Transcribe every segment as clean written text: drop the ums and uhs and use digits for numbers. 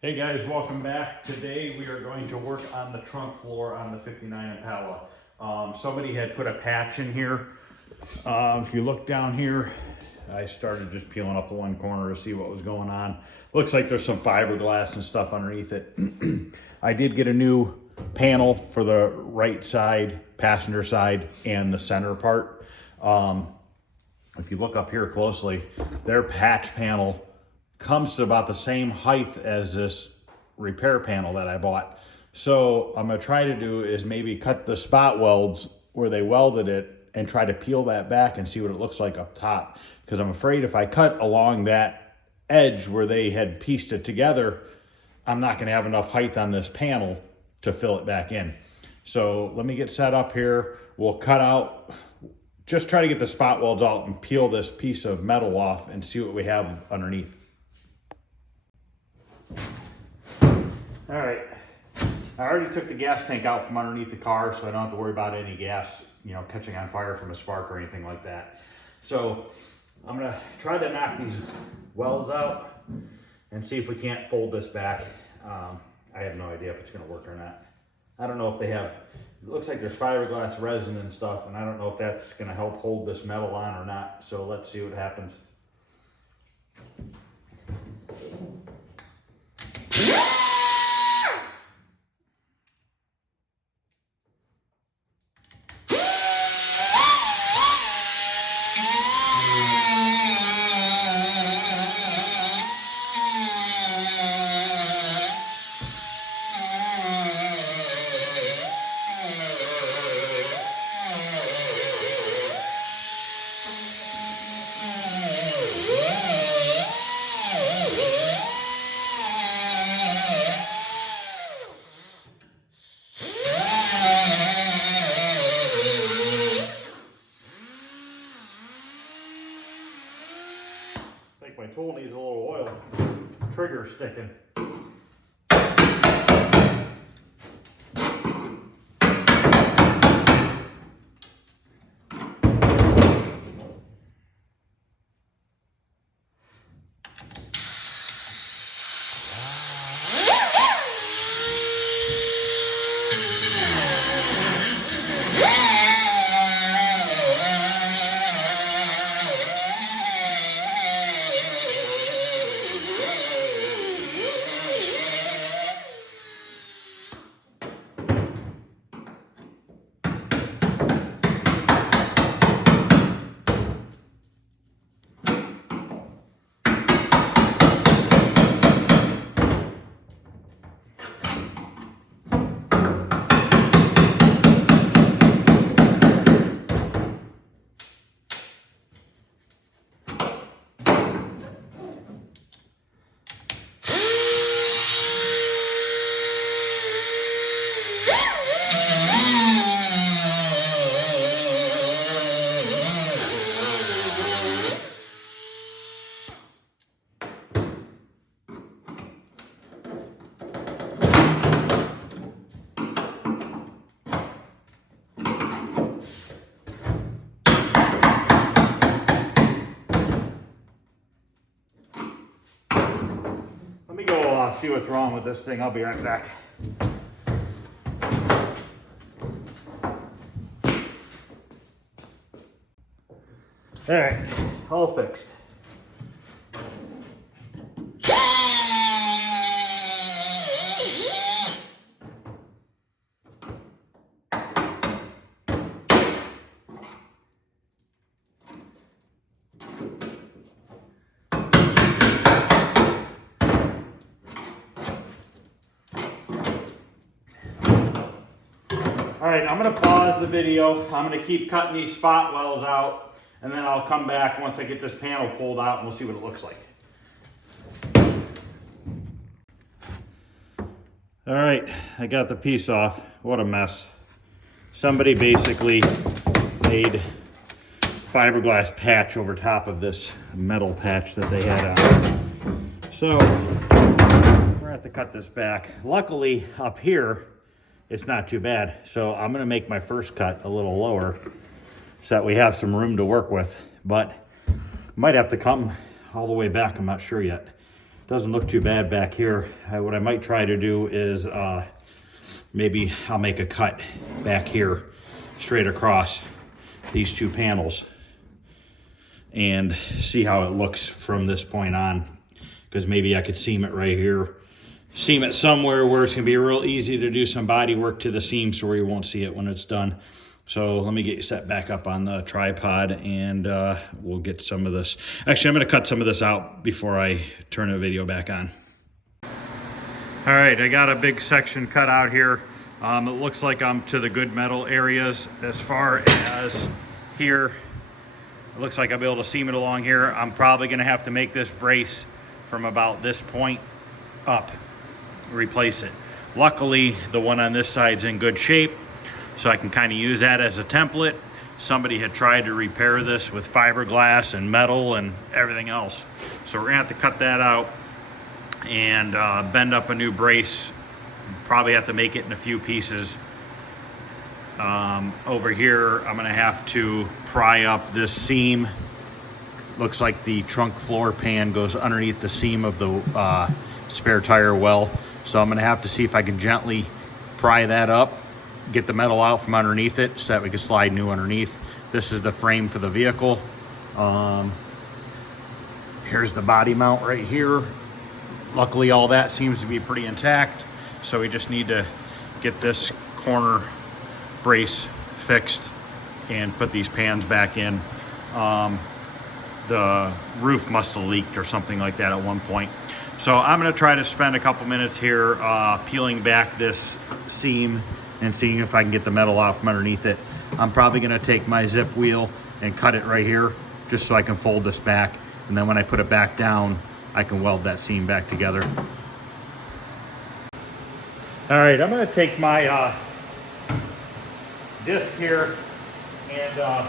Hey guys, welcome back. Today we are going to work on the trunk floor on the 59 Impala. Somebody had put a patch in here. If you look down here, I started just peeling up the one corner to see what was going on. Looks like there's some fiberglass and stuff underneath it. I did get a new panel for the right side, passenger side, and the center part. If you look up here closely, their patch panel comes to about the same height as this repair panel that I bought. So I'm gonna try to do is maybe cut the spot welds where they welded it and try to peel that back and see what it looks like up top. Because I'm afraid if I cut along that edge where they had pieced it together, I'm not gonna have enough height on this panel to fill it back in. So let me get set up here. We'll cut out, just try to get the spot welds out and peel this piece of metal off and see what we have underneath. All right, I already took the gas tank out from underneath the car, so I don't have to worry about any gas, catching on fire from a spark or anything like that. So I'm gonna try to knock these welds out and see if we can't fold this back. I have no idea if it's gonna work or not. I don't know if they have, it looks like there's fiberglass resin and stuff, and I don't know if that's gonna help hold this metal on or not. So let's see what happens. I think my tool needs a little oil. Trigger sticking. Let me go see what's wrong with this thing. I'll be right back. All right, all fixed. All right, I'm gonna pause the video. I'm gonna keep cutting these spot welds out, and then I'll come back once I get this panel pulled out and we'll see what it looks like. All right, I got the piece off. What a mess. Somebody basically made fiberglass patch over top of this metal patch that they had on. So we're gonna have to cut this back. Luckily up here, it's not too bad. So I'm gonna make my first cut a little lower so that we have some room to work with, but might have to come all the way back, I'm not sure yet. Doesn't look too bad back here. What I might try to do is maybe I'll make a cut back here straight across these two panels and see how it looks from this point on, because maybe I could seam it right here, seam it somewhere where it's gonna be real easy to do some body work to the seam so where you won't see it when it's done. So let me get you set back up on the tripod and we'll get some of this. Actually, I'm gonna cut some of this out before I turn the video back on. All right, I got a big section cut out here. It looks like I'm to the good metal areas. As far as here, it looks like I'll be able to seam it along here. I'm probably gonna have to make this brace from about this point up, replace it. Luckily, the one on this side's in good shape, so I can kind of use that as a template. Somebody had tried to repair this with fiberglass and metal and everything else. So we're gonna have to cut that out and bend up a new brace. Probably have to make it in a few pieces. Over here, I'm gonna have to pry up this seam. Looks like the trunk floor pan goes underneath the seam of the spare tire well. So I'm gonna have to see if I can gently pry that up, get the metal out from underneath it so that we can slide new underneath. This is the frame for the vehicle. Here's the body mount right here. Luckily, all that seems to be pretty intact. So we just need to get this corner brace fixed and put these pans back in. The roof must have leaked or something like that at one point. So I'm gonna try to spend a couple minutes here peeling back this seam and seeing if I can get the metal off from underneath it. I'm probably gonna take my zip wheel and cut it right here just so I can fold this back. And then when I put it back down, I can weld that seam back together. All right, I'm gonna take my disc here and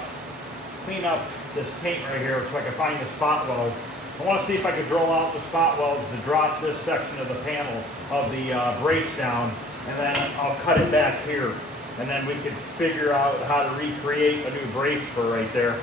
clean up this paint right here so I can find the spot welds. I want to see if I can drill out the spot welds to drop this section of the panel of the brace down, and then I'll cut it back here, and then we can figure out how to recreate a new brace for right there.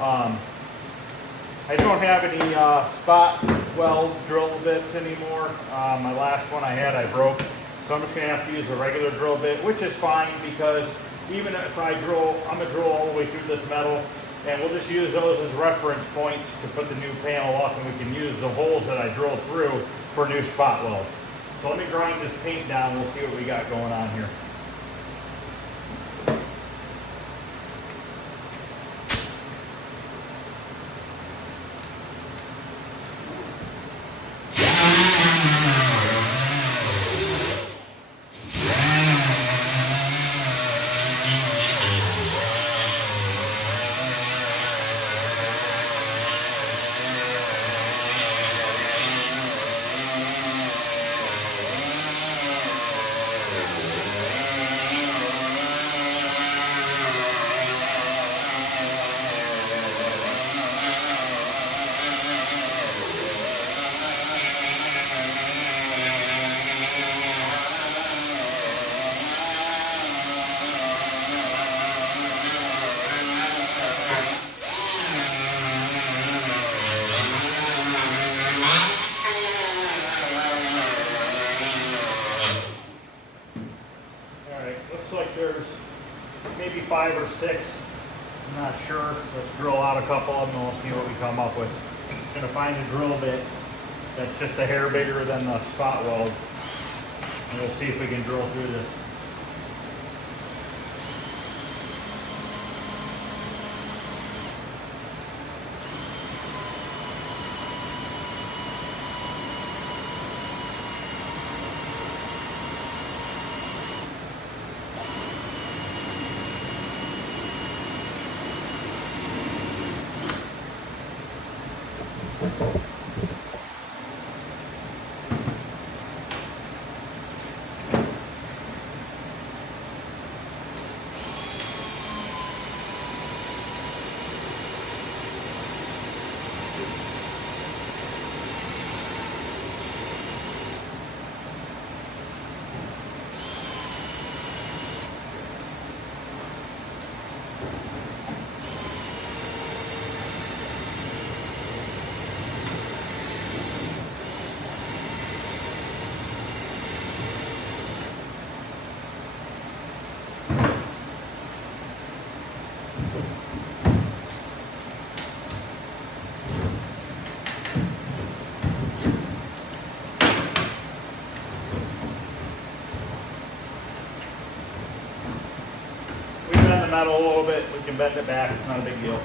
I don't have any spot weld drill bits anymore. My last one I had I broke, so I'm just going to have to use a regular drill bit, which is fine because even if I drill, I'm going to drill all the way through this metal, and we'll just use those as reference points to put the new panel up, and we can use the holes that I drilled through for new spot welds. So let me grind this paint down, we'll see what we got going on here. There's maybe 5 or 6, I'm not sure. Let's drill out a couple of them and we'll see what we come up with. I'm gonna find a drill bit that's just a hair bigger than the spot weld, and we'll see if we can drill through this. metal a little bit, we can bend it back, it's not a big deal.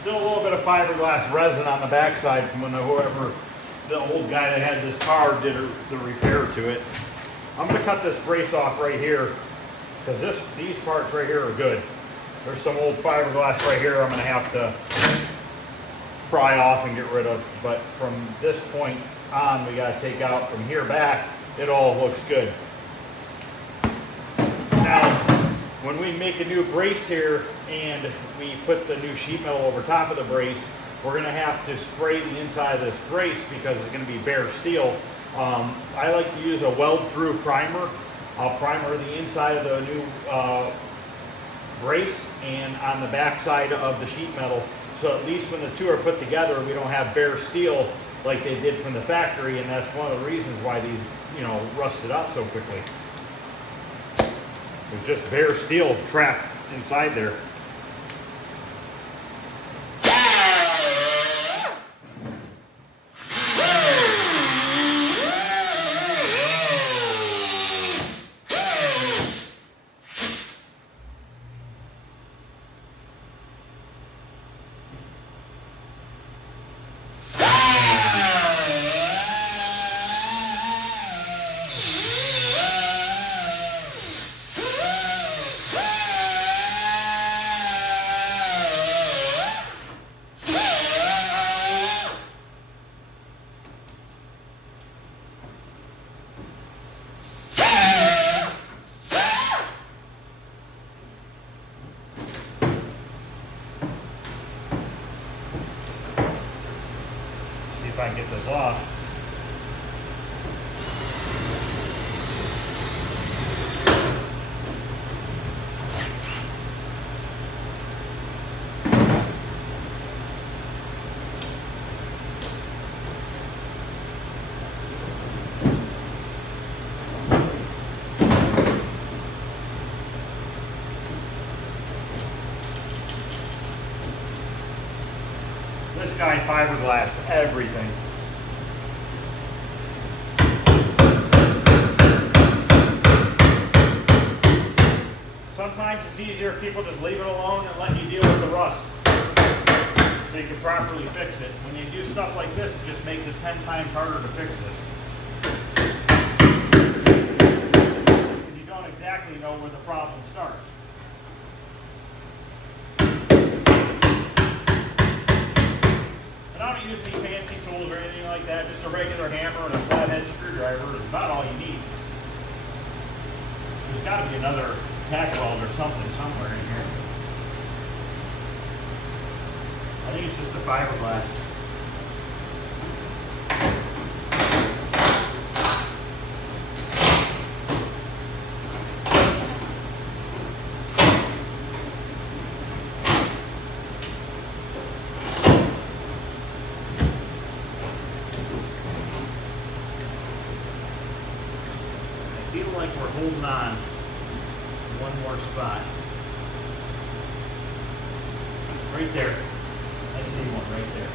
Still a little bit of fiberglass resin on the backside from when whoever, the old guy that had this car did the repair to it. I'm going to cut this brace off right here because these parts right here are good. There's some old fiberglass right here I'm going to have to pry off and get rid of. But from this point on, we got to take out from here back. It all looks good. Now, when we make a new brace here and we put the new sheet metal over top of the brace, we're going to have to spray the inside of this brace because it's going to be bare steel. I like to use a weld-through primer. I'll primer the inside of the new brace and on the back side of the sheet metal, so at least when the two are put together, we don't have bare steel like they did from the factory, and that's one of the reasons why these, rusted out so quickly. There's just bare steel trapped inside there. If I can get this off. This guy fiberglassed everything. Sometimes it's easier if people just leave it alone and let you deal with the rust so you can properly fix it. When you do stuff like this, it just makes it 10 times harder to fix this. Because you don't exactly know where the problem starts. I don't use any fancy tools or anything like that. Just a regular hammer and a flathead screwdriver is about all you need. There's got to be another tack weld or something somewhere in here. I think it's just the fiberglass. I feel like we're holding on one more spot. Right there. I see one right there.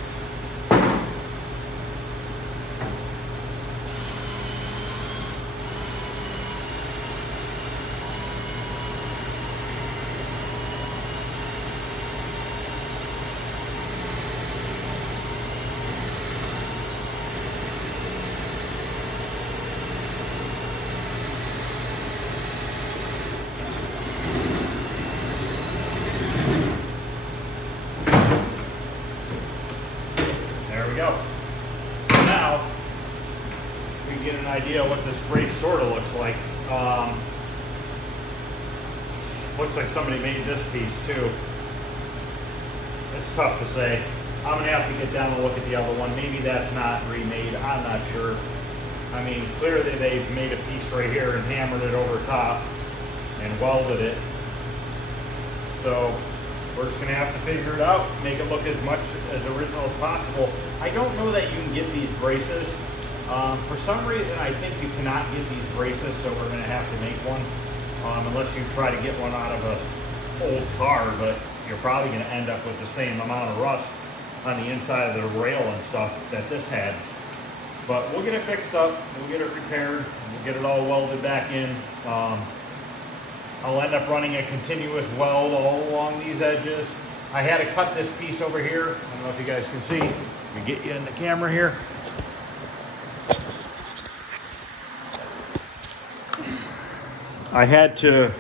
idea what this brace sort of looks like. Looks like somebody made this piece too. It's tough to say. I'm gonna have to get down and look at the other one. Maybe that's not remade, I'm not sure. I mean, clearly they've made a piece right here and hammered it over top and welded it. So we're just gonna have to figure it out, make it look as much as original as possible. I don't know that you can get these braces. For some reason, I think you cannot get these braces, so we're gonna have to make one. Unless you try to get one out of an old car, but you're probably gonna end up with the same amount of rust on the inside of the rail and stuff that this had. But we'll get it fixed up, we'll get it repaired, we'll get it all welded back in. I'll end up running a continuous weld all along these edges. I had to cut this piece over here. I don't know if you guys can see. Let me get you in the camera here. I had to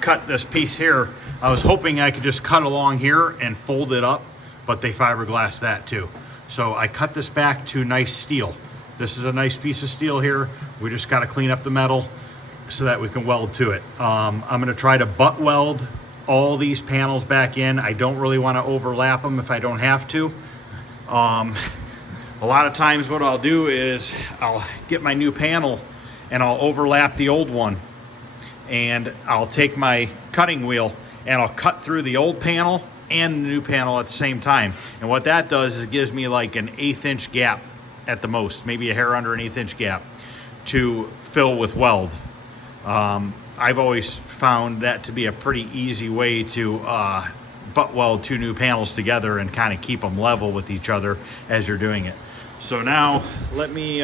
cut this piece here. I was hoping I could just cut along here and fold it up, but they fiberglass that too. So I cut this back to nice steel. This is a nice piece of steel here. We just got to clean up the metal so that we can weld to it. I'm gonna try to butt weld all these panels back in. I don't really want to overlap them if I don't have to. A lot of times what I'll do is I'll get my new panel and I'll overlap the old one, and I'll take my cutting wheel and I'll cut through the old panel and the new panel at the same time. And what that does is it gives me like an 1/8 inch gap at the most, maybe a hair under an 1/8 inch gap to fill with weld. I've always found that to be a pretty easy way to butt weld two new panels together and kind of keep them level with each other as you're doing it. So now let me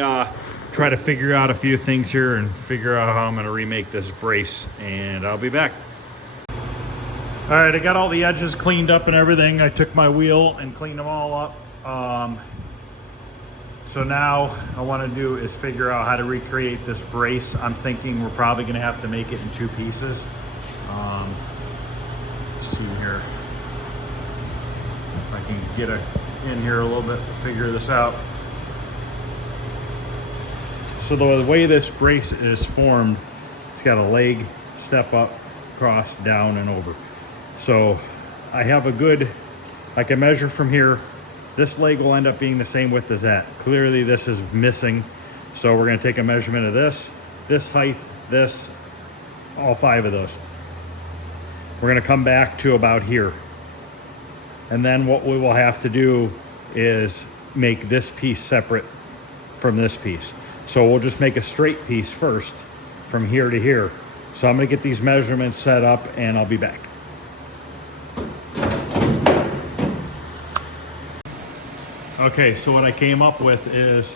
try to figure out a few things here and figure out how I'm going to remake this brace, and I'll be back. All right, I got all the edges cleaned up and everything. I took my wheel and cleaned them all up. So now I want to do is figure out how to recreate this brace. I'm thinking we're probably going to have to make it in 2 pieces. Let's see here. If I can get in here a little bit to figure this out. So the way this brace is formed, it's got a leg, step up, cross, down, and over. So I have a good, I can measure from here. This leg will end up being the same width as that. Clearly this is missing. So we're gonna take a measurement of this height, this, all 5 of those. We're gonna come back to about here. And then what we will have to do is make this piece separate from this piece. So we'll just make a straight piece first from here to here. So I'm gonna get these measurements set up and I'll be back. Okay, so what I came up with is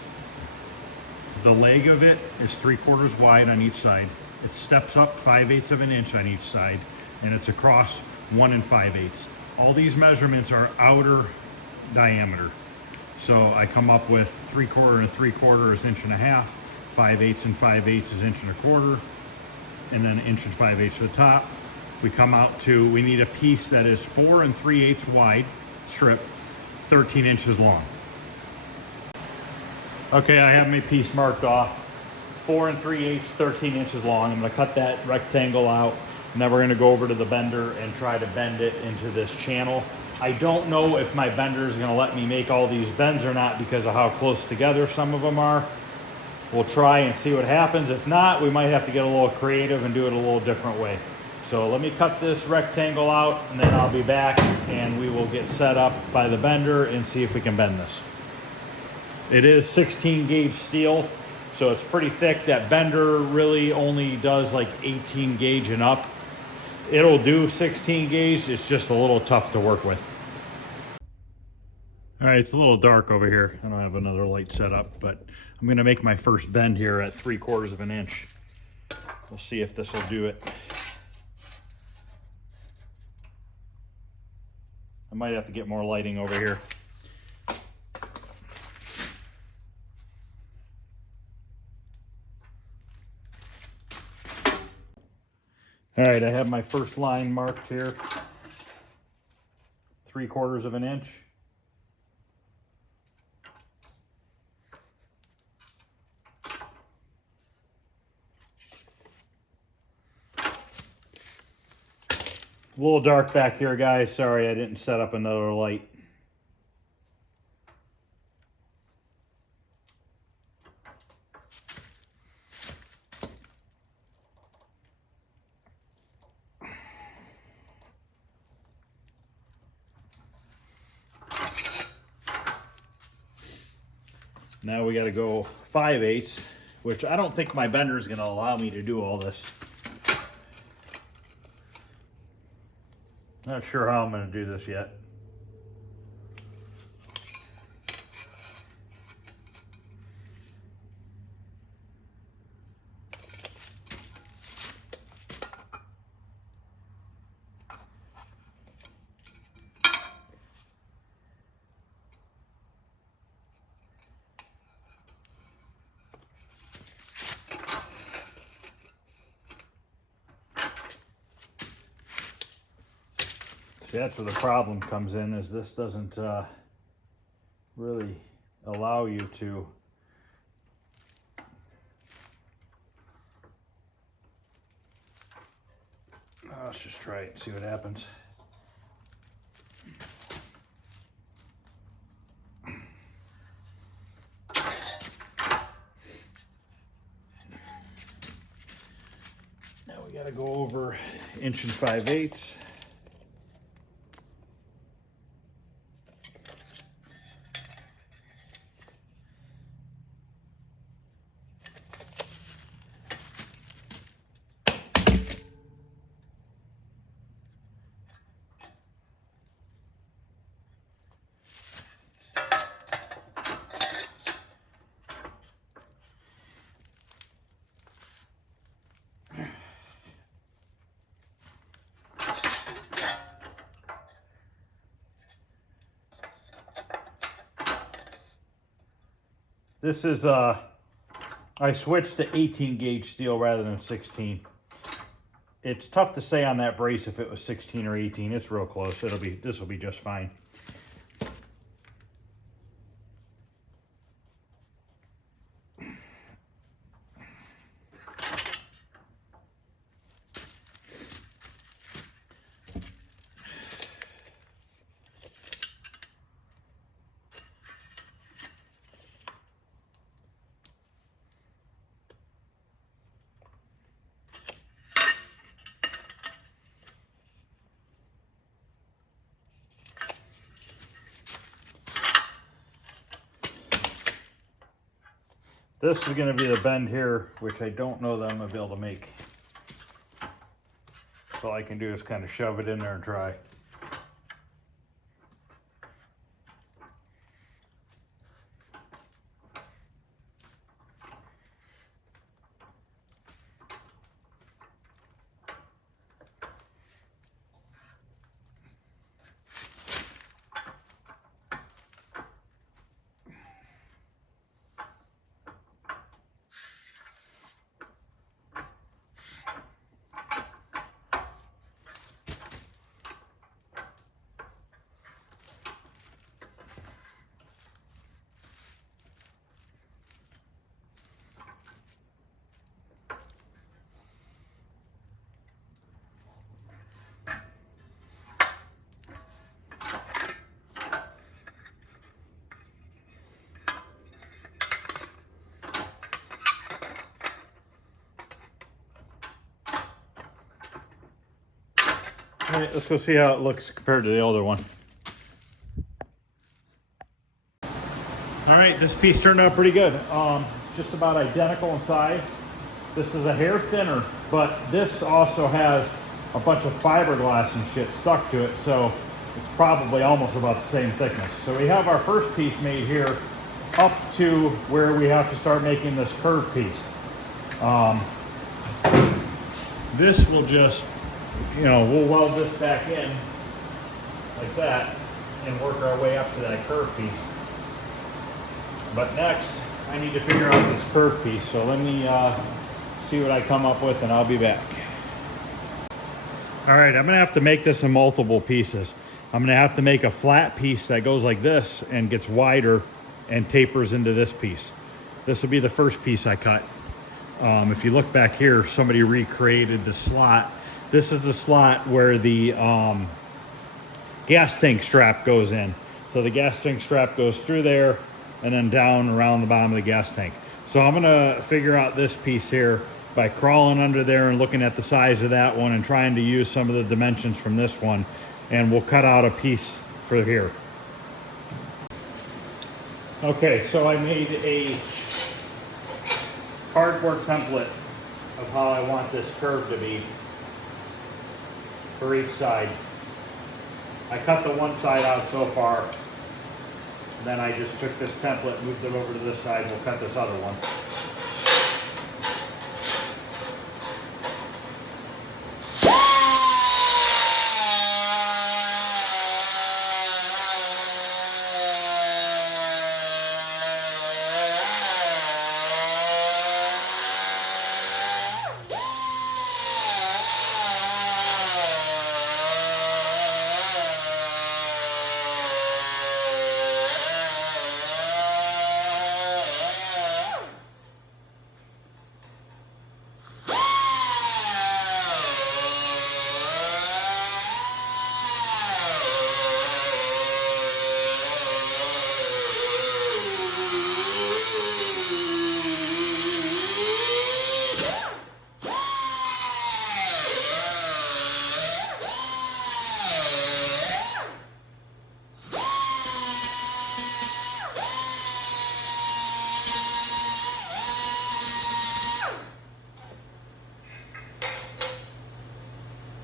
the leg of it is 3/4 wide on each side. It steps up 5/8 of an inch on each side, and it's across 1 5/8. All these measurements are outer diameter. So I come up with 3/4 and 3/4 is 1.5 inches, 5/8 and 5/8 is 1.25 inches, and then 1 5/8 inches to the top. We come out to, we need a piece that is 4 3/8 wide strip, 13 inches long. Okay, I have my piece marked off. 4 3/8, 13 inches long. I'm gonna cut that rectangle out, and then we're gonna go over to the bender and try to bend it into this channel. I don't know if my bender is gonna let me make all these bends or not because of how close together some of them are. We'll try and see what happens. If not, we might have to get a little creative and do it a little different way. So let me cut this rectangle out, and then I'll be back and we will get set up by the bender and see if we can bend this. It is 16 gauge steel, so it's pretty thick. That bender really only does like 18 gauge and up. It'll do 16 gauge, it's just a little tough to work with. All right, it's a little dark over here. I don't have another light set up, but I'm gonna make my first bend here at 3/4 of an inch. We'll see if this will do it. I might have to get more lighting over here. All right, I have my first line marked here. 3/4 of an inch. A little dark back here, guys. Sorry I didn't set up another light. Now we got to go 5/8, which I don't think my bender is going to allow me to do all this. Not sure how I'm going to do this yet. See, that's where the problem comes in, is this doesn't really allow you to let's just try it and see what happens. Now we got to go over 1 5/8 inches. This is, I switched to 18 gauge steel rather than 16. It's tough to say on that brace if it was 16 or 18. It's real close. This will be just fine. This is going to be the bend here, which I don't know that I'm going to be able to make. So all I can do is kind of shove it in there and try. All right, let's go see how it looks compared to the older one. All right, this piece turned out pretty good. It's just about identical in size. This is a hair thinner, but this also has a bunch of fiberglass and shit stuck to it, so it's probably almost about the same thickness. So we have our first piece made here up to where we have to start making this curved piece. This will just, we'll weld this back in like that and work our way up to that curved piece. But next, I need to figure out this curved piece. So let me see what I come up with and I'll be back. All right, I'm gonna have to make this in multiple pieces. I'm gonna have to make a flat piece that goes like this and gets wider and tapers into this piece. This will be the first piece I cut. If you look back here, somebody recreated the slot This is the slot where the gas tank strap goes in. So the gas tank strap goes through there and then down around the bottom of the gas tank. So I'm gonna figure out this piece here by crawling under there and looking at the size of that one and trying to use some of the dimensions from this one, and we'll cut out a piece for here. Okay, so I made a cardboard template of how I want this curve to be for each side. I cut the one side out so far, then I just took this template, moved it over to this side, we'll cut this other one.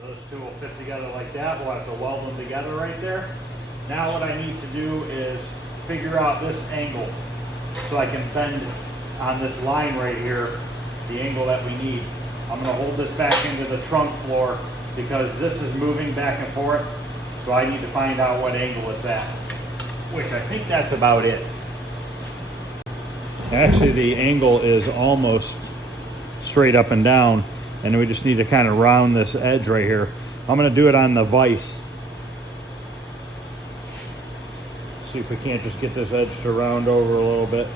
Those two will fit together like that. We'll have to weld them together right there. Now what I need to do is figure out this angle so I can bend on this line right here, the angle that we need. I'm going to hold this back into the trunk floor because this is moving back and forth, so I need to find out what angle it's at, which I think that's about it. Actually, the angle is almost straight up and down, and we just need to kind of round this edge right here. I'm going to do it on the vise. See if we can't just get this edge to round over a little bit.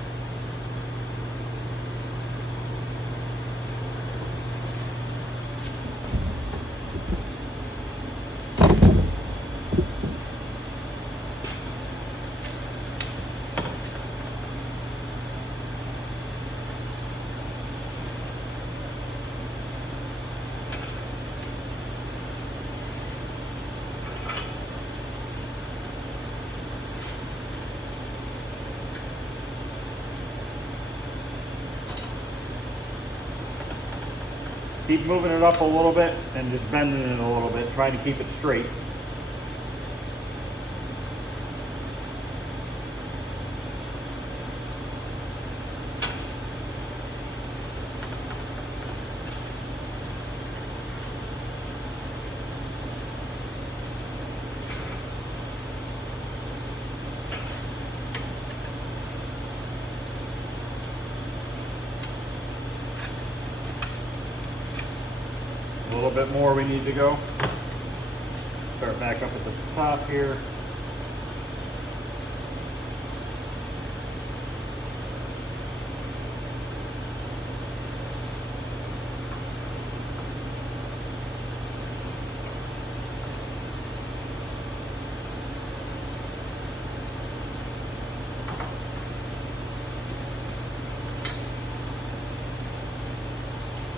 Keep moving it up a little bit and just bending it a little bit, trying to keep it straight. A little bit more we need to go. Start back up at the top here.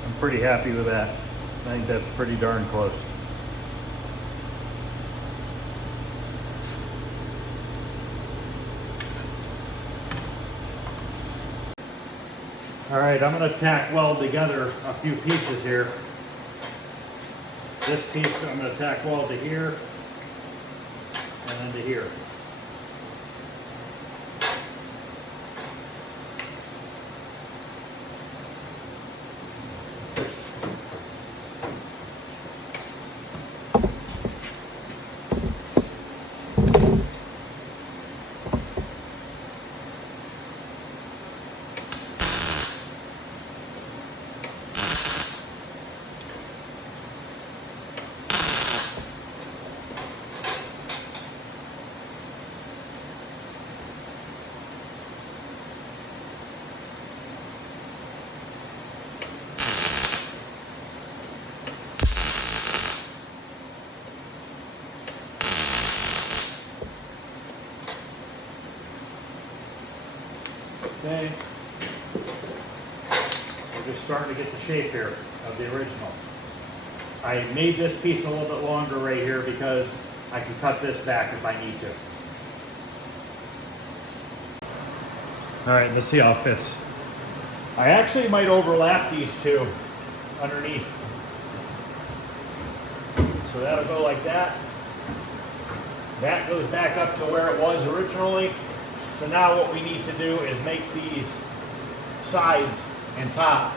I'm pretty happy with that. I think that's pretty darn close. All right, I'm going to tack weld together a few pieces here. This piece I'm going to tack weld to here and then to here. Okay. We're just starting to get the shape here of the original. I made this piece a little bit longer right here because I can cut this back if I need to. All right, let's see how it fits. I actually might overlap these two underneath. So that'll go like that. That goes back up to where it was originally. So now what we need to do is make these sides and top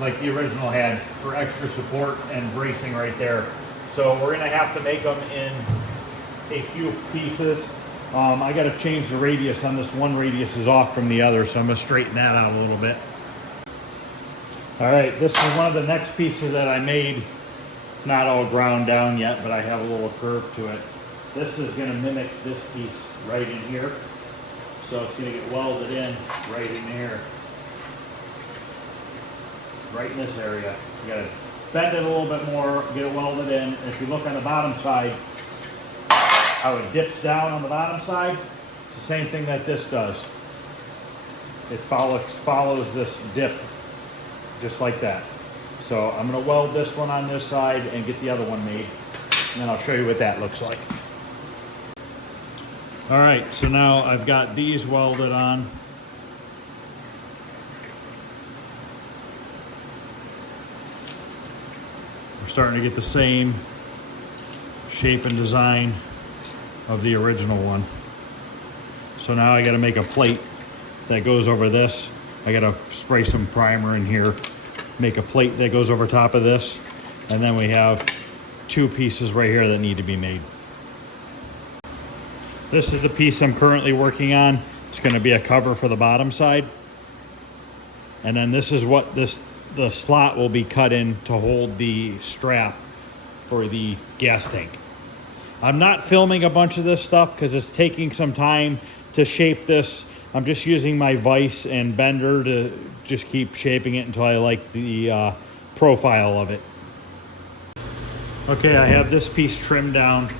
like the original had for extra support and bracing right there. So we're gonna have to make them in a few pieces. I gotta change the radius on this. One radius is off from the other, so I'm gonna straighten that out a little bit. All right, this is one of the next pieces that I made. It's not all ground down yet, but I have a little curve to it. This is gonna mimic this piece right in here. So it's gonna get welded in right in here. Right in this area. You gotta bend it a little bit more, get it welded in. If you look on the bottom side, how it dips down on the bottom side, it's the same thing that this does. It follows this dip just like that. So I'm gonna weld this one on this side and get the other one made, and then I'll show you what that looks like. All right, so now I've got these welded on. We're starting to get the same shape and design of the original one. So now I got to make a plate that goes over this. I got to spray some primer in here, make a plate that goes over top of this, and then we have two pieces right here that need to be made. This is the piece I'm currently working on. It's going to be a cover for the bottom side, and then this is what the slot will be cut in to hold the strap for the gas tank. I'm not filming a bunch of this stuff because it's taking some time to shape this. I'm just using my vise and bender to just keep shaping it until I like the profile of it. Okay, I have this piece trimmed down.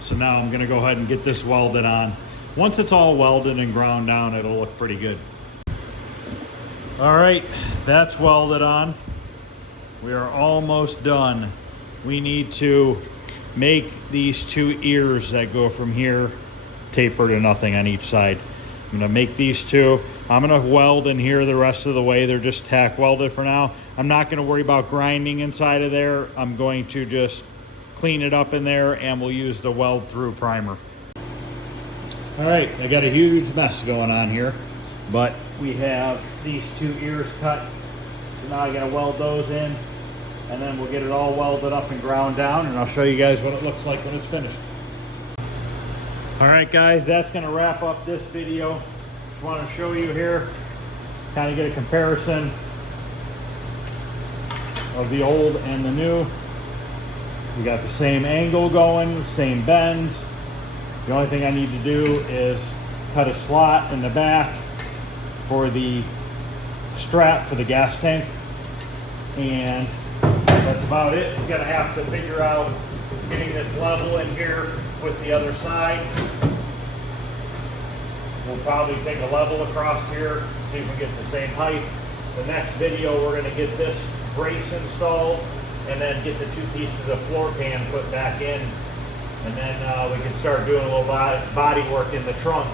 So now I'm gonna go ahead and get this welded on. Once it's all welded and ground down, it'll look pretty good. All right, that's welded on. We are almost done. We need to make these two ears that go from here taper to nothing on each side. I'm gonna make these two. I'm gonna weld in here the rest of the way. They're just tack welded for now. I'm not gonna worry about grinding inside of there. I'm going to just clean it up in there, and we'll use the weld through primer. All right, I got a huge mess going on here, but we have these two ears cut. So now I gotta weld those in, and then we'll get it all welded up and ground down, and I'll show you guys what it looks like when it's finished. All right, guys, that's gonna wrap up this video. Just wanna show you here, kind of get a comparison of the old and the new. We got the same angle going, same bends. The only thing I need to do is cut a slot in the back for the strap for the gas tank, and that's about it. We're gonna have to figure out getting this level in here with the other side. We'll probably take a level across here, see if we get the same height. The next video, we're gonna get this brace installed, and then get the two pieces of floor pan put back in, and then we can start doing a little body work in the trunk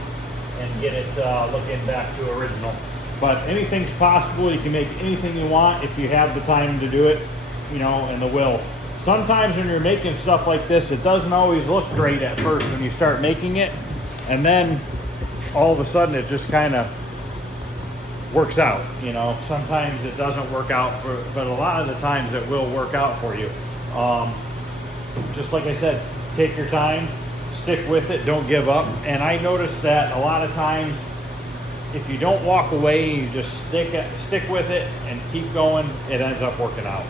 and get it looking back to original. But anything's possible. You can make anything you want if you have the time to do it, you know, and the will. Sometimes when you're making stuff like this, it doesn't always look great at first when you start making it, and then all of a sudden it just kind of works out, you know. Sometimes it doesn't work out, but a lot of the times it will work out for you. Just like I said, take your time, stick with it, don't give up. And I noticed that a lot of times, if you don't walk away, you just stick with it and keep going, it ends up working out.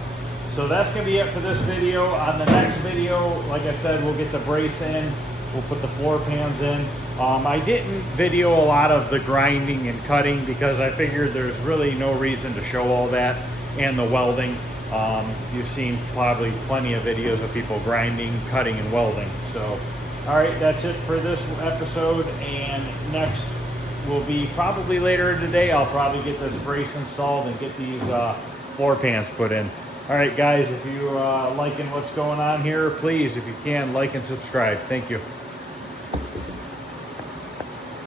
So that's gonna be it for this video. On the next video, like I said, we'll get the brace in, we'll put the floor pans in. I didn't video a lot of the grinding and cutting because I figured there's really no reason to show all that, and the welding. You've seen probably plenty of videos of people grinding, cutting, and welding. So, all right, that's it for this episode, and next will be probably later in the day. I'll probably get this brace installed and get these floor pans put in. All right, guys, if you liking what's going on here, please, if you can, like and subscribe. Thank you.